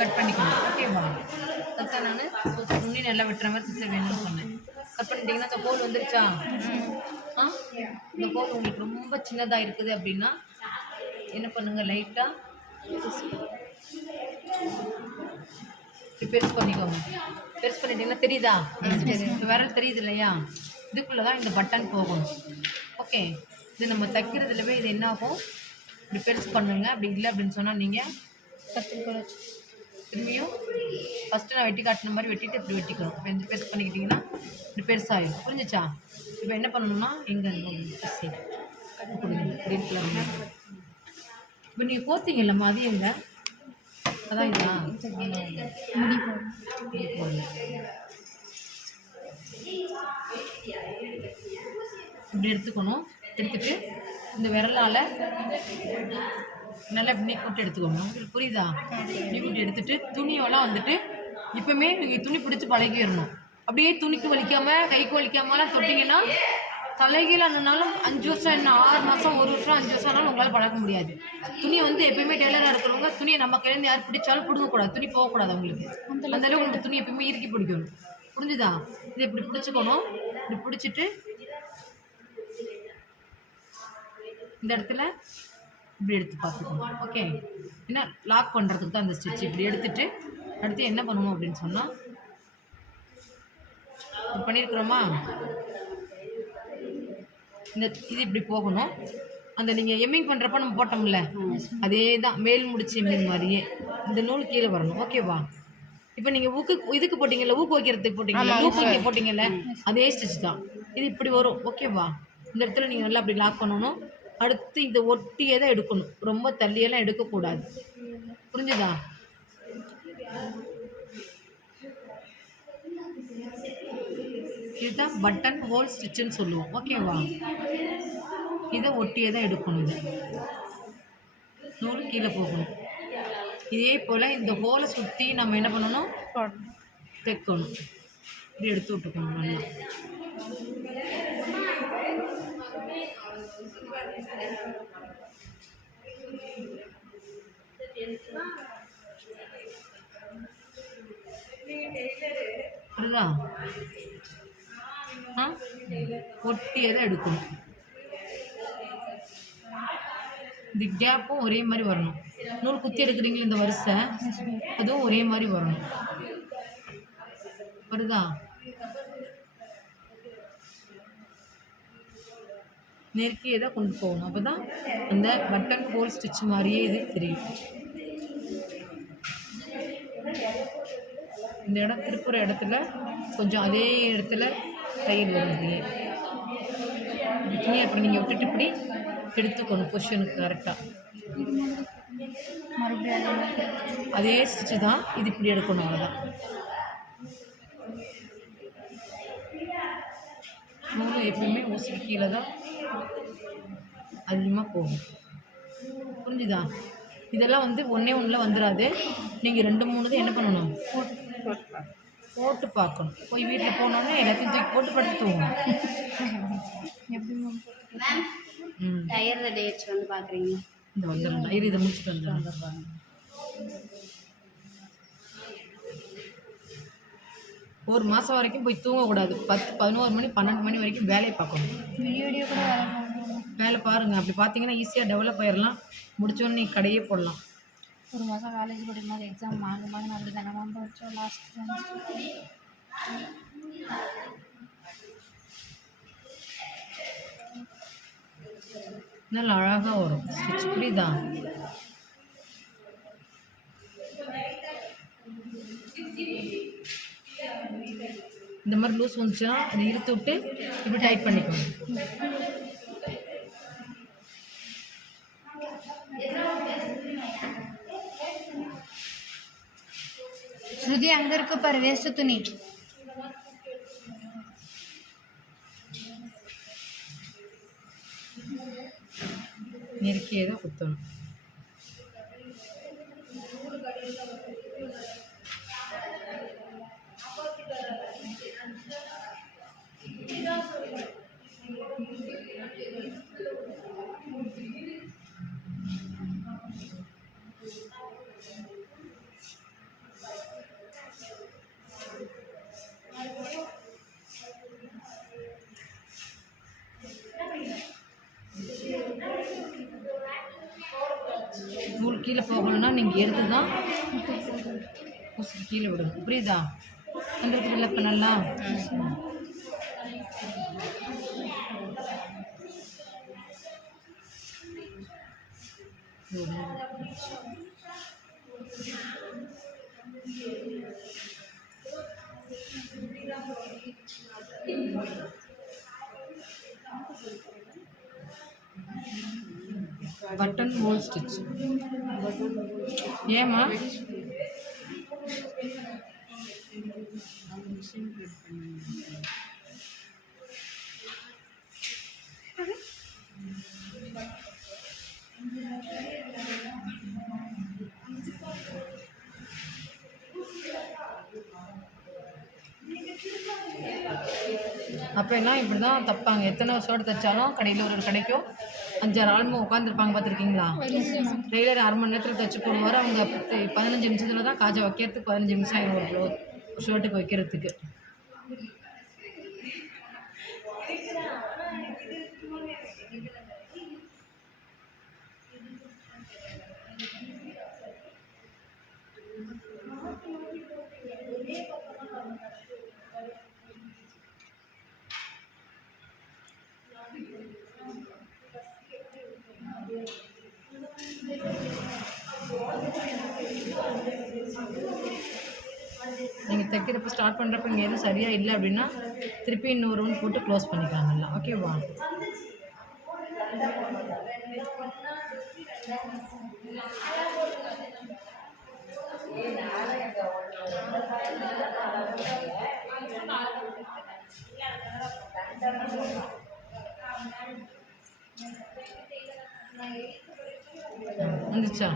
Cut பண்ணிக்கணும். ஓகேவா? அதுதான் நான் துணி நல்லா வெட்டுற மாதிரி சிசர் வேணும்னு சொன்னேன். கட் பண்ணிட்டீங்கன்னா அந்த ஹோல் வந்துருச்சா? இந்த ஹோல் உங்களுக்கு ரொம்ப சின்னதாக இருக்குது அப்படின்னா என்ன பண்ணுங்கள், லைட்டாக பெருசு பண்ணிக்கோங்க. பெருசு பண்ணிட்டீங்கன்னா தெரியுதா? விரல் தெரியுது இல்லையா? இதுக்குள்ளே தான் இந்த பட்டன் போகணும். ஓகே, இது நம்ம தைக்கிறதுலவே இது என்ன ஆகும், இப்படி பெருசு பண்ணுங்க. அப்படி இல்லை அப்படின்னு சொன்னால் நீங்கள் திரும்பியும் ஃபஸ்ட்டு நான் வெட்டி காட்டின மாதிரி வெட்டிட்டு இப்படி வெட்டிக்கணும். இப்போ இந்த பெருசு பண்ணிக்கிட்டிங்கன்னா இப்படி பெருசாகிடும். புரிஞ்சிச்சா? இப்போ என்ன பண்ணணும்னா எங்கே கொடுங்க இப்படி இருக்கலாம். இப்போ நீங்கள் கோத்திங்கல்லம்மா அது எங்க? அதான் இதா முடி போடல. இப்படி எடுத்துக்கணும். எடுத்துட்டு இந்த விரலால் நல்லா நீக்கூட்டி எடுத்துக்கோங்க. உங்களுக்கு புரியுதா? நீக்கூட்டி எடுத்துட்டு துணியெல்லாம் வந்துட்டு இப்போவுமே நீங்கள் துணி பிடிச்சி பழகிடணும். அப்படியே துணிக்கு வலிக்காமல் கைக்கு வலிக்காமலாம் தொட்டிங்கன்னா தலைகீழானாலும் 5 வருஷம் என்ன 6 மாதம் 1 வருஷம் 5 வருஷம் ஆனாலும் உங்களால் பழக்க முடியாது. துணியை வந்து எப்பயுமே டெய்லராக இருக்கிறவங்க துணியை நம்ம கையிலேருந்து யார் பிடிச்சாலும் பிடுங்கக்கூடாது. துணி போகக்கூடாது அவங்களுக்கு. அந்தளவுக்கு உங்களுக்கு துணி எப்பயுமே இறுக்கி பிடிக்கணும். புரிஞ்சுதா? இதை இப்படி பிடிச்சிக்கணும். இப்படி பிடிச்சிட்டு இந்த இடத்துல இப்படி எடுத்து பார்த்துக்கணும். ஓகே, ஏன்னா லாக் பண்ணுறதுக்கு தான் அந்த ஸ்டிச். இப்படி எடுத்துட்டு அடுத்து என்ன பண்ணணும் அப்படின்னு சொன்னால் பண்ணியிருக்கிறோமா, இந்த இது இப்படி போகணும். அந்த நீங்கள் எம்மிங் பண்ணுறப்ப நம்ம போட்டோம்ல அதே தான் மேல் முடிச்சு எம்மிங் மாதிரியே இந்த நூல் கீழே வரணும். ஓகேவா? இப்போ நீங்கள் இதுக்கு போட்டிங்கல்ல, ஊக்கு வைக்கிறதுக்கு போட்டிங்கல்ல, ஊக்கு போட்டிங்கல்ல, அதே ஸ்டிச் தான் இது. இப்படி வரும். ஓகேவா? இந்த இடத்துல நீங்கள் நல்லா அப்படி லாக் பண்ணணும். அடுத்து இதை ஒட்டியே தான் எடுக்கணும். ரொம்ப தள்ளியெல்லாம் எடுக்கக்கூடாது. புரிஞ்சுதா? இதுதான் பட்டன் ஹோல் ஸ்டிச்சுன்னு சொல்லுவோம். ஓகேவா? இதை ஒட்டியே தான் எடுக்கணும். இதை நூல் கீழே போகணும். இதே போல் இந்த ஹோலை சுற்றி நம்ம என்ன பண்ணணும், தைக்கணும். இப்படி எடுத்து விட்டுக்கணும் நல்லா. புரியுதா? ஒட்டியே தான் எடுக்கணும். இந்த கேப்பும் ஒரே மாதிரி வரணும். நூல் குத்தி எடுக்கிறீங்களா இந்த வரிசை, அதுவும் ஒரே மாதிரி வரணும். வருதா? நெருக்கியே தான் கொண்டு போகணும். அப்போ தான் அந்த பட்டன் ஹோல் ஸ்டிச் மாதிரியே இது தெரியும். இந்த இடம் திருப்புற இடத்துல கொஞ்சம் அதே இடத்துல தையல் வருது. துணி அப்படி நீங்கள் விட்டுட்டு இப்படி எடுத்துக்கணும் பொசிஷனுக்கு கரெக்டாக. மறுபடியும் அதே ஸ்டிச்சு தான் இது. இப்படி எடுக்கணும். அவ்வளோதான். நூல் எப்பயுமே ஊசி கீழே தான் அதிகமாக போகும். புரிஞ்சுதா? இதெல்லாம் வந்து ஒன்றில் வந்துடாது. நீங்கள் 2-3 தான் என்ன பண்ணணும், போட்டு பார்க்கணும். போய் வீட்டில் போனோன்னே எல்லாத்தையும் தூக்கி போட்டு படுத்து தூங்கணும். டயர் டேட்ஸ் வந்து பார்க்குறீங்க. இந்த வந்துடும் டயர் இதை முடிச்சுட்டு வந்துடுறாங்க. ஒரு மாதம் வரைக்கும் போய் தூங்கக்கூடாது. 10-11 மணி 12 மணி வரைக்கும் வேலையை பார்க்கணும். வீடியோ கூட வேலை பாருங்கள். அப்படி பார்த்தீங்கன்னா ஈஸியாக டெவலப் ஆயிடலாம். முடிச்சோன்னு நீ கடையே போடலாம். ஒரு மாதம் காலேஜ் படிக்கும்போது எக்ஸாம் வாங்கும்போது அப்படி தானே படித்தோம். லாஸ்ட் நல்லா அழகாக வரும் ஸ்டிச். புரியுதா? இந்த மாதிரி லூஸ் வந்துச்சுன்னா அதை இழுத்து விட்டு இப்படி டைட் பண்ணிக்கணும். ஸ்ருதி அங்கே இருக்கு பாரு வேஸ்ட் துணி. நெருக்கியே தான் குத்தணும். நூல் கீழே போகணும்னா நீங்கள் எடுத்து தான் கீழே விடுங்க. புரியுதா? வந்துருக்கு இல்லை இப்போ நல்லா? Button whole stitch. ஏமா அப்போ எல்லாம் இப்படி தான் தைப்பாங்க. எத்தனை ஷர்ட் தைச்சாலும் கடையில் ஒரு கடைக்கும் 5-6 ஆளுங்க உட்காந்துருப்பாங்க. பார்த்துருக்கீங்களா? டெய்லர் 1/2 மணி நேரத்தில் தைச்சி போடுவார். அவங்க 15 நிமிஷத்தில் தான் காஜா வைக்கிறதுக்கு 15 நிமிஷம் ஆகிடும் ஒரு ஷர்ட்டுக்கு வைக்கிறதுக்கு. நீங்கள் தைக்கிறப்ப ஸ்டார்ட் பண்ணுறப்ப இங்கே எதுவும் சரியாக இல்லை அப்படின்னா திருப்பி இன்னொரு ஒன்று போட்டு க்ளோஸ் பண்ணிக்கலாங்கல்ல. ஓகேவா? வந்துச்சா?